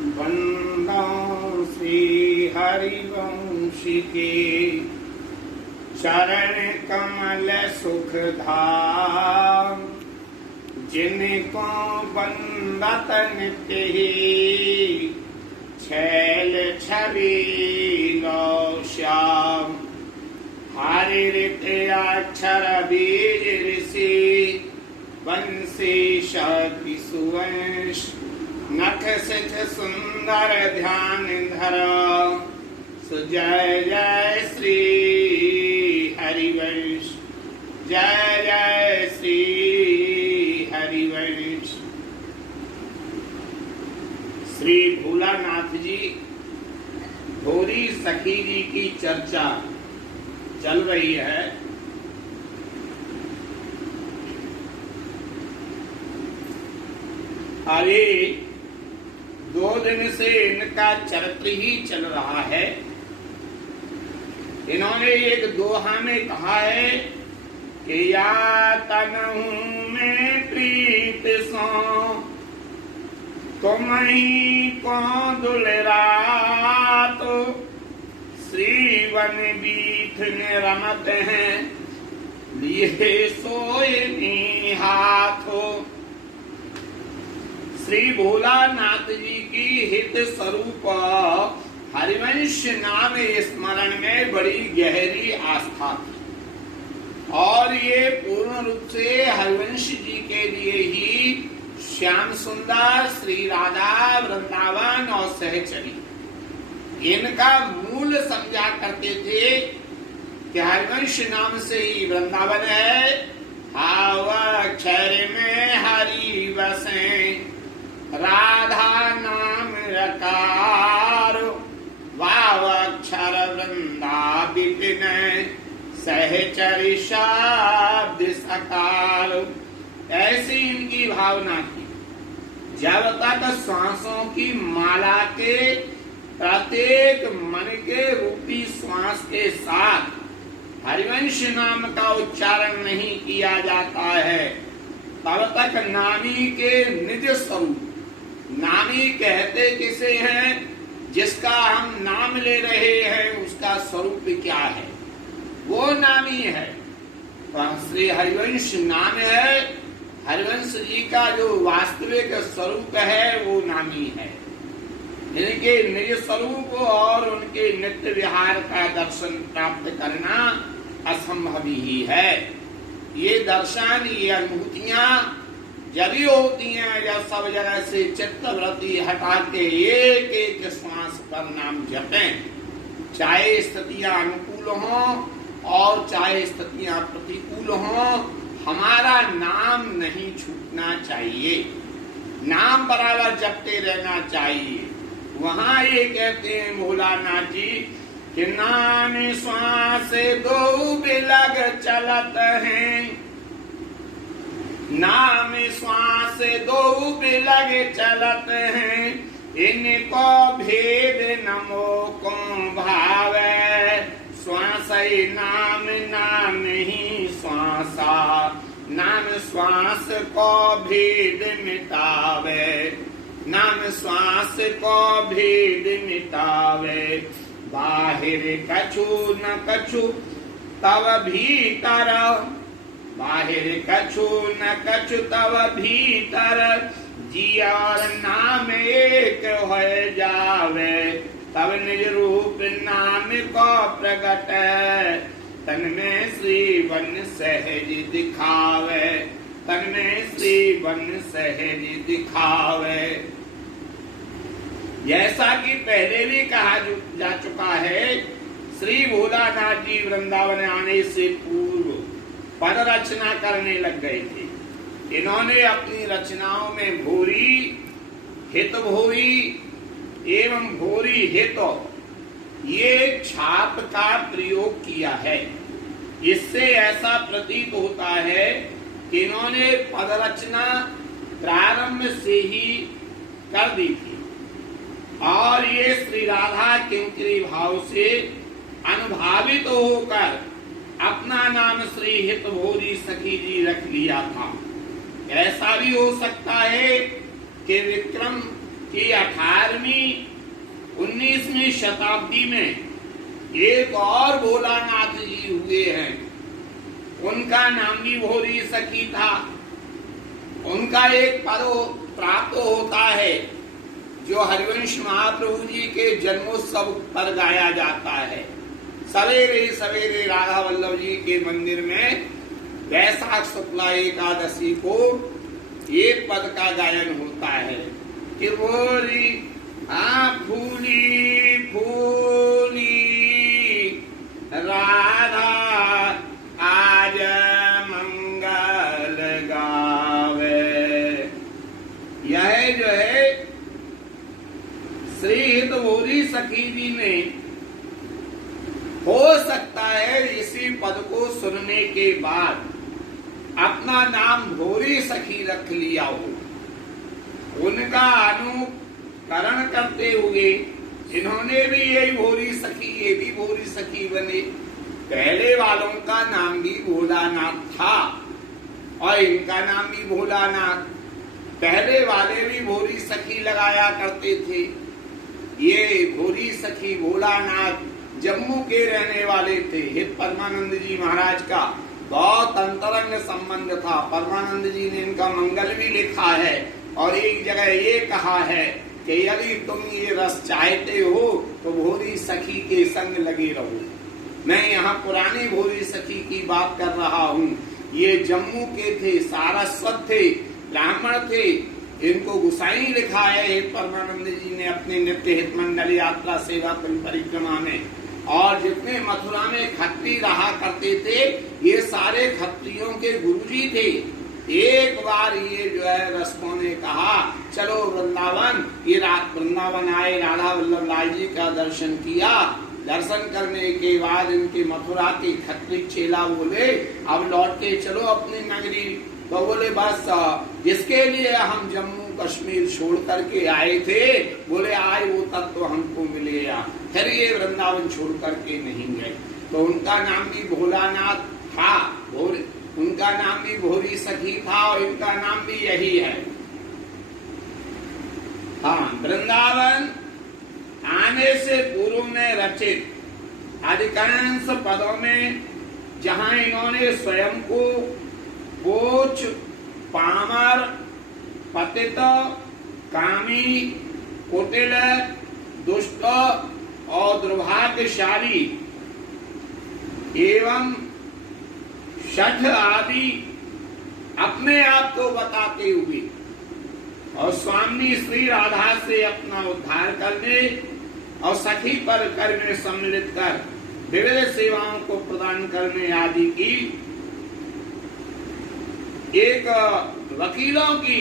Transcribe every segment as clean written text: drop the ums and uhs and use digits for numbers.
वंदो श्री हरिवंश के चरण कमल सुख धाम, जिनको वंदत नित्य ही छैल छबीलो श्याम। हरि ऋत अक्षर बीज ऋषि वंशी शक्ति सुवंश, नख सिथ सुंदर ध्यान धर, सुजय जय श्री हरिवंश, जय जय श्री हरिवंश। श्री भोलानाथ जी भोरी सखी जी की चर्चा चल रही है। अरे 2 दिन से इनका चरित्र ही चल रहा है। इन्होंने एक दोहा में कहा है कि या तनहु में प्रीत सो, तुम ही को दुलरातो, श्री वन बीथ में रमत हैं, लिए सोए हाथो। श्री भोलानाथ जी की हित स्वरूप हरिवंश नाम स्मरण में बड़ी गहरी आस्था थी और ये पूर्ण रूप से हरिवंश जी के लिए ही श्याम सुंदर, श्री राधा, वृंदावन और सहचरी इनका मूल समझा करते थे कि हरिवंश नाम से ही वृंदावन है। हाव अक्षर में हरि बसे, राधा नाम रकार, वाव अक्षर वृंदा विपिन, सहचरी शब्द सकार। ऐसी इनकी भावना थी। जब तक श्वासों की माला के प्रत्येक मन के रूपी श्वास के साथ हरिवंश नाम का उच्चारण नहीं किया जाता है, तब तक नामी के निज स्वरूप, नामी कहते किसे हैं? जिसका हम नाम ले रहे हैं उसका स्वरूप क्या है, वो नामी है। तो श्री हरिवंश नाम है। हरिवंश जी का जो वास्तविक स्वरूप है वो नामी है। इनके निज स्वरूप और उनके नित्य विहार का दर्शन प्राप्त करना असंभव ही है। ये दर्शन, ये अनुभूतियां जब ही होती हैं जब सब जगह से चित्तवृत्ति हटा के एक एक श्वास पर नाम जपें, चाहे स्थितियां अनुकूल हों और चाहे स्थितियां प्रतिकूल हों, हमारा नाम नहीं छूटना चाहिए, नाम बराबर जपते रहना चाहिए। वहां ये कहते हैं भोलानाथ जी कि नाम श्वास दो बिलग चलत हैं, नाम श्वास दो बिलग चलत हैं, इनको भेद नमो को भावे, श्वास नाम नाम ही श्वासा, नाम श्वास को भेद मिटावे, नाम श्वास को भेद मिटावे। बाहिर कछु न कछु तव भीतर, बाहिर कछु न कछु तव भीतर, जिया और नाम एक हो जावे, तब निज रूप नाम को प्रगट, तन में श्री वन सहज दिखावे, तन में श्री वन सहज दिखावे। जैसा कि पहले भी कहा जा चुका है, श्री भोलानाथ जी वृंदावन आने से पूर्व पद रचना करने लग गए थे। इन्होंने अपनी रचनाओं में भूरी, हित भूरी एवं भूरी हित ये छाप का प्रयोग किया है। इससे ऐसा प्रतीत होता है कि इन्होंने पद रचना प्रारंभ से ही कर दी थी और ये श्री राधा किंकरी भाव से अनुभावित होकर अपना नाम श्री हित भोरी सखी जी रख लिया था। ऐसा भी हो सकता है कि विक्रम कि 18वीं 19वीं शताब्दी में एक और भोलानाथ जी हुए हैं। उनका नाम भी भोरी सखी था। उनका एक पद प्राप्त होता है जो हरिवंश महाप्रभु जी के जन्मोत्सव पर गाया जाता है। सवेरे सवेरे राधा वल्लभ जी के मंदिर में वैशाख शुक्ला एकादशी को एक पद का गायन होता है कि भोरी फूली फूली राधा आज मंगल गावे। यह जो है श्री हित भोरी सखी जी ने हो सकता है इसी पद को सुनने के बाद अपना नाम भोरी सखी रख लिया हो। उनका अनुकरण करते हुए इन्होंने भी यही भोरी सखी, ये भी भोरी सखी बने। पहले वालों का नाम भी भोलानाथ था और इनका नाम भी भोलानाथ। पहले वाले भी भोरी सखी लगाया करते थे। ये भोरी सखी भोलानाथ जम्मू के रहने वाले थे। हित परमानंद जी महाराज का बहुत अंतरंग संबंध था। परमानंद जी ने इनका मंगल भी लिखा है और एक जगह ये कहा है कि यदि तुम ये रस चाहते हो तो भोरी सखी के संग लगे रहो। मैं यहाँ पुरानी भोरी सखी की बात कर रहा हूँ। ये जम्मू के थे, सारस्वत थे, ब्राह्मण थे। इनको गुसाई लिखा है हित परमानंद जी ने अपने नित्य हित मंडल यात्रा सेवा परिक्रमा में। और जितने मथुरा में खत्री रहा करते थे ये सारे खत्रियों के गुरुजी थे। एक बार ये जो है रसकों ने कहा चलो वृंदावन। ये रात वृंदावन आए, राधा वल्लभ लाल जी का दर्शन किया। दर्शन करने के बाद इनके मथुरा के खत्री चेला बोले अब लौट के चलो अपनी नगरी। तो बोले बस जिसके लिए हम जम्मू कश्मीर छोड़ करके आए थे, बोले आज वो तत्व तो हमको मिलेगा। फिर ये वृंदावन छोड़ करके नहीं गए। तो उनका नाम भी भोलानाथ था, उनका नाम भी भोरी सखी था और इनका नाम भी यही है। हाँ, वृंदावन आने से पूर्व में रचित अधिकांश पदों में जहाँ इन्होंने स्वयं को बोच, पामर, पतित, कामी, कुटिल, दुष्ट और दुर्भाग्यशाली एवं शठ आदि अपने आप को बताते हुए और स्वामी श्री राधा से अपना उद्धार करने और सखी पर कर में सम्मिलित कर विविध सेवाओं को प्रदान करने आदि की एक वकीलों की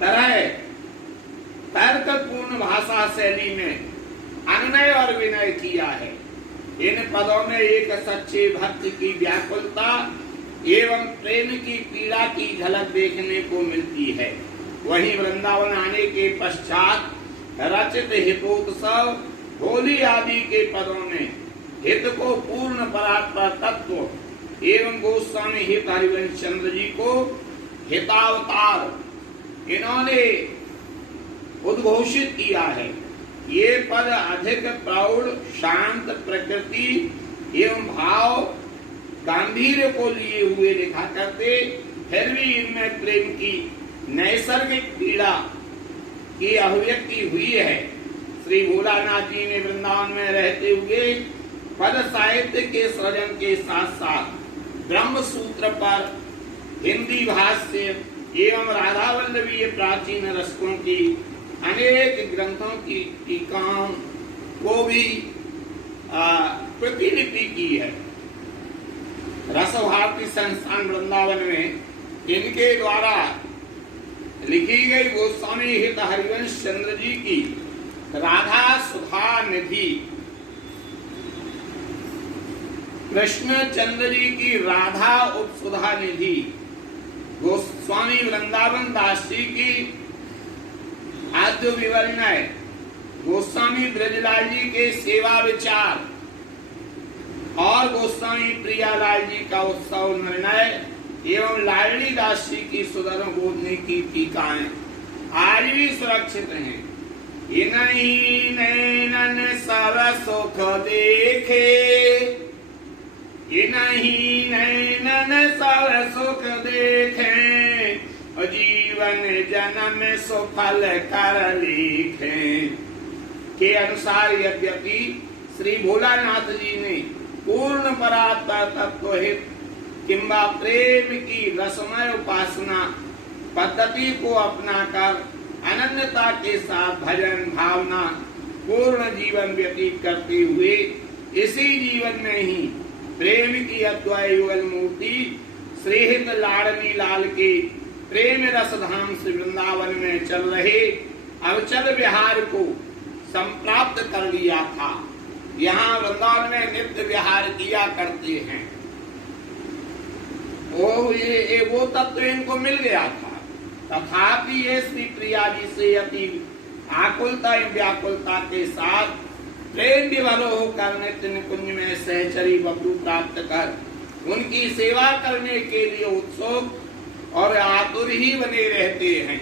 तरह तर्कपूर्ण भाषा शैली में अनुनय और विनय किया है। इन पदों में एक सच्चे भक्त की व्याकुलता एवं प्रेम की पीड़ा की झलक देखने को मिलती है। वहीं वृंदावन आने के पश्चात रचित हितोत्सव, होली आदि के पदों में हित को पूर्ण परात्पर तत्व एवं गोस्वामी हित हरिवंश चंद्र जी को हितावतार इन्होंने उद्घोषित किया है। ये पद अधिक प्रौढ़, शांत प्रकृति एवं भाव गांधीर्य को लिए हुए लिखा करते, फिर भी इनमें प्रेम की नैसर्गिक पीड़ा की अभिव्यक्ति हुई है। श्री भोलानाथ जी ने वृंदावन में रहते हुए पद साहित्य के सृजन के साथ साथ ब्रह्म सूत्र पर हिंदी भाष्य एवं राधा वल्लभीय प्राचीन रसकों की अनेक ग्रंथों की टीकाओं को भी प्रतिलिपि की है। रस भारती संस्थान वृंदावन में इनके द्वारा लिखी गई गोस्वामी हित हरिवंश चंद्र जी की राधा सुधा निधि, कृष्ण चंद्र जी की राधा उपसुधा निधि, गोस्वामी वृंदावन दास जी की आद्य विवरणय, गोस्वामी ब्रजलाल जी के सेवा विचार और गोस्वामी प्रियालाल जी का उत्सव निर्णय एवं लाडली दास जी की सुधर्म बोधने की टीकाएं आज भी सुरक्षित हैं। इन्हीं नैनन सब सुख देखे, इन्हीं नैनन सब सुख देखे, जीवन जन्म सुफल कर लिखे। के अनुसार यद्यपि श्री भोलानाथ जी ने पूर्ण परात्पर तत्व हित किंवा प्रेम की रसमय उपासना पद्धति को अपनाकर अनन्यता के साथ भजन भावना पूर्ण जीवन व्यतीत करते हुए इसी जीवन में ही प्रेम की अद्वय युगल मूर्ति श्रीहित लाडली लाल के प्रेम रस धाम से वृंदावन में चल रहे अवचल विहार को संप्राप्त कर लिया था। यहाँ वृंदावन में नित्य विहार किया करते हैं। वो तत्व इनको मिल गया था। तथापि ये श्री प्रिया जी से अति आकुलता व्याकुलता के साथ प्रेम विभोर होकर नित्य निकुंज में सहचरी बबलू प्राप्त कर उनकी सेवा करने के लिए उत्सुक और आतुर ही बने रहते हैं,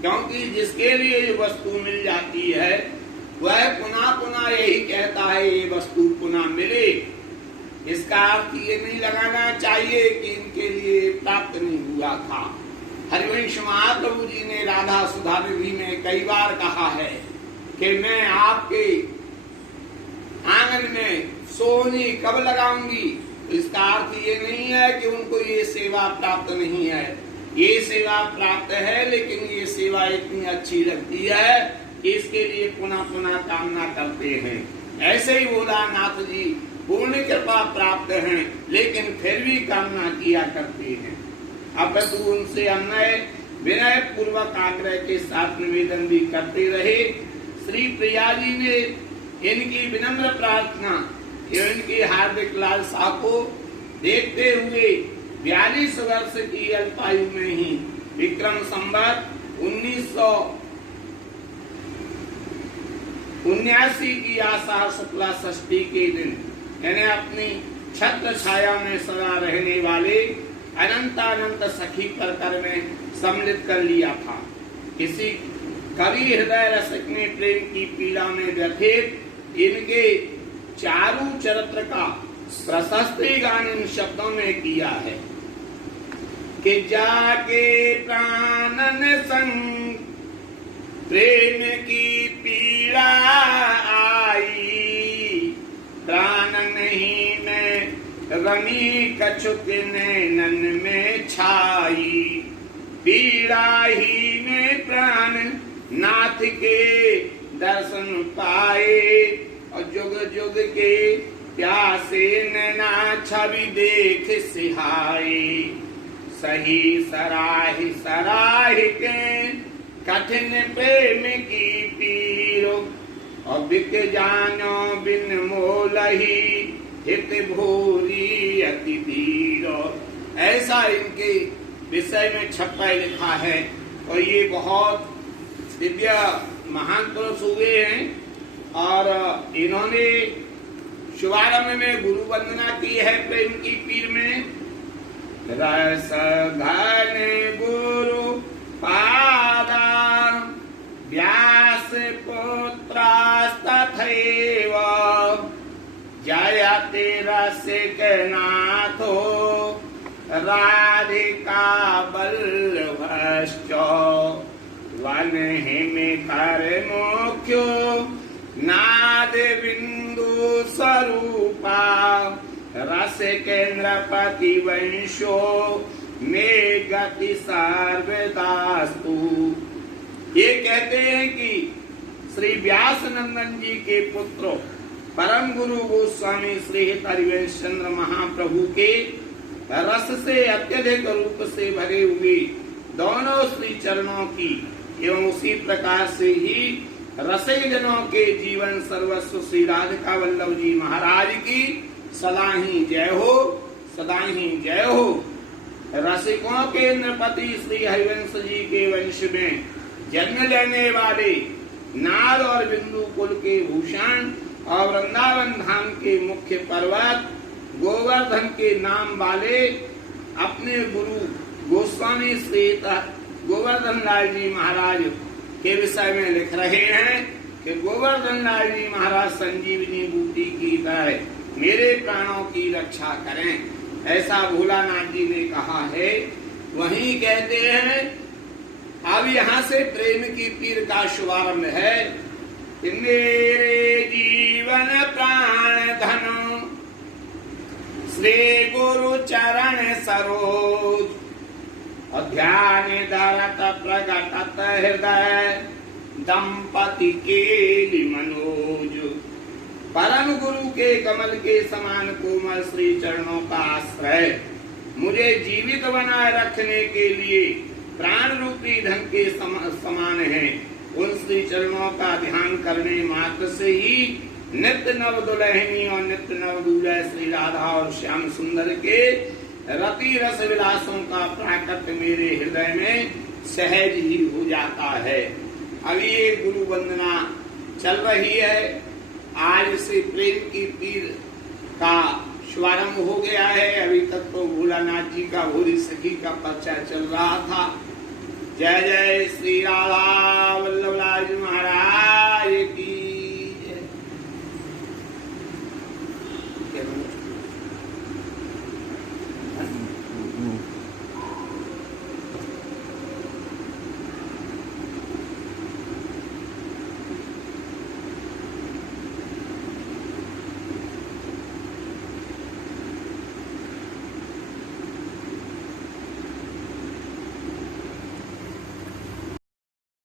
क्योंकि जिसके लिए ये वस्तु मिल जाती है वह पुनः पुनः यही कहता है ये वस्तु पुनः मिले। इसका अर्थ ये नहीं लगाना चाहिए कि इनके लिए प्राप्त नहीं हुआ था। हरिवंश महाप्रभु जी ने राधा सुधा निधि में कई बार कहा है कि मैं आपके आंगन में सोहनी कब लगाऊंगी। तो इसका अर्थ ये नहीं है कि उनको ये सेवा प्राप्त नहीं है, ये सेवा प्राप्त है, लेकिन ये सेवा इतनी अच्छी लगती है कि इसके लिए पुनः पुनः कामना करते हैं। ऐसे ही भोलानाथ जी पूर्ण कृपा प्राप्त हैं, लेकिन फिर भी कामना किया करते हैं। अब तो उनसे अन्वय विनय पूर्वक आग्रह के साथ निवेदन भी करते रहे। श्री प्रिया जी ने इनकी विनम्र प्रार्थना एवं इनकी हार्दिक लालसा को देखते हुए 42 वर्ष की अल्पायु में ही विक्रम संवत 1979 की आषाढ़ शुक्ला षष्ठी के दिन यानी अपनी छत्र छाया में सदा रहने वाले अनंतानंत सखी कर में सम्मिलित कर लिया था। किसी कवि हृदय रसिक ने प्रेम की पीड़ा में व्यथित इनके चारु चरित्र का प्रशस्ति गान इन शब्दों में किया है कि जाके प्राणन संग प्रेम की पीड़ा आई, प्राण नहीं में रमी कछुक नैनन में छाई, पीड़ा ही में प्राण नाथ के दर्शन पाए, और जुग जुग के प्यासे नैना छवि देख सिहाए, सही सराहि सराहि के कठिन प्रेम की पीरो, और बिक जानो बिन मोलही हित भूरी अति धीरो। ऐसा इनके विषय में छपा लिखा है। और ये बहुत दिव्य महान पुरुष हुए हैं और इन्होंने शुभारंभ में गुरु वंदना की है प्रेम की पीर में। रस घन गुरु पादा व्यास पुत्रास्तथैव, जयति रसिक नाथो राधिका बल्लभश्च, वन हिमिकर मुख्यो नाद बिंदु स्वरूपा, रसिकेन्द्रपति वंशो मे गति सर्वदास्तु। ये कहते हैं कि श्री व्यास नंदन जी के पुत्र परम गुरु गोस्वामी श्री हरिवंश चंद्र महाप्रभु के रस से अत्यधिक रूप से भरे हुए दोनों श्री चरणों की एवं उसी प्रकार से ही रसिक जनों के जीवन सर्वस्व श्री राधिका वल्लभ जी महाराज की सदा ही जय हो, सदा ही जय हो। रसिकों के नृपति श्री हरिवंश जी के वंश में जन्म लेने वाले नाद और बिंदु कुल के भूषण और वृंदावन धाम के मुख्य पर्वत गोवर्धन के नाम वाले अपने गुरु गोस्वामी श्री गोवर्धन लाल जी महाराज के विषय में लिख रहे हैं कि गोवर्धन लाल जी महाराज संजीवनी बूटी की तरह मेरे प्राणों की रक्षा करें, ऐसा भोलानाथ जी ने कहा है। वहीं कहते हैं, अब यहाँ से प्रेम की पीर का शुभारंभ है कि मेरे जीवन प्राण धन श्री गुरु चरण सरोज, ध्यान धरत प्रगटत हृदय दंपति के मनोज। परम गुरु के कमल के समान कोमल श्री चरणों का आश्रय मुझे जीवित बनाए रखने के लिए प्राण रूपी धन के समान है। उन श्री चरणों का ध्यान करने मात्र से ही नित्य नव दुल्हनी और नित्य नव दूल्हे श्री राधा और श्याम सुंदर के रति रस विलासों का प्राकट्य मेरे हृदय में सहज ही हो जाता है। अभी ये गुरु वंदना चल रही है। आज से प्रेम की पीर का शुभारंभ हो गया है। अभी तक तो भोलानाथ जी का भोरी सखी का परिचय चल रहा था। जय जय श्री राधा वल्लभ लाल महाराज।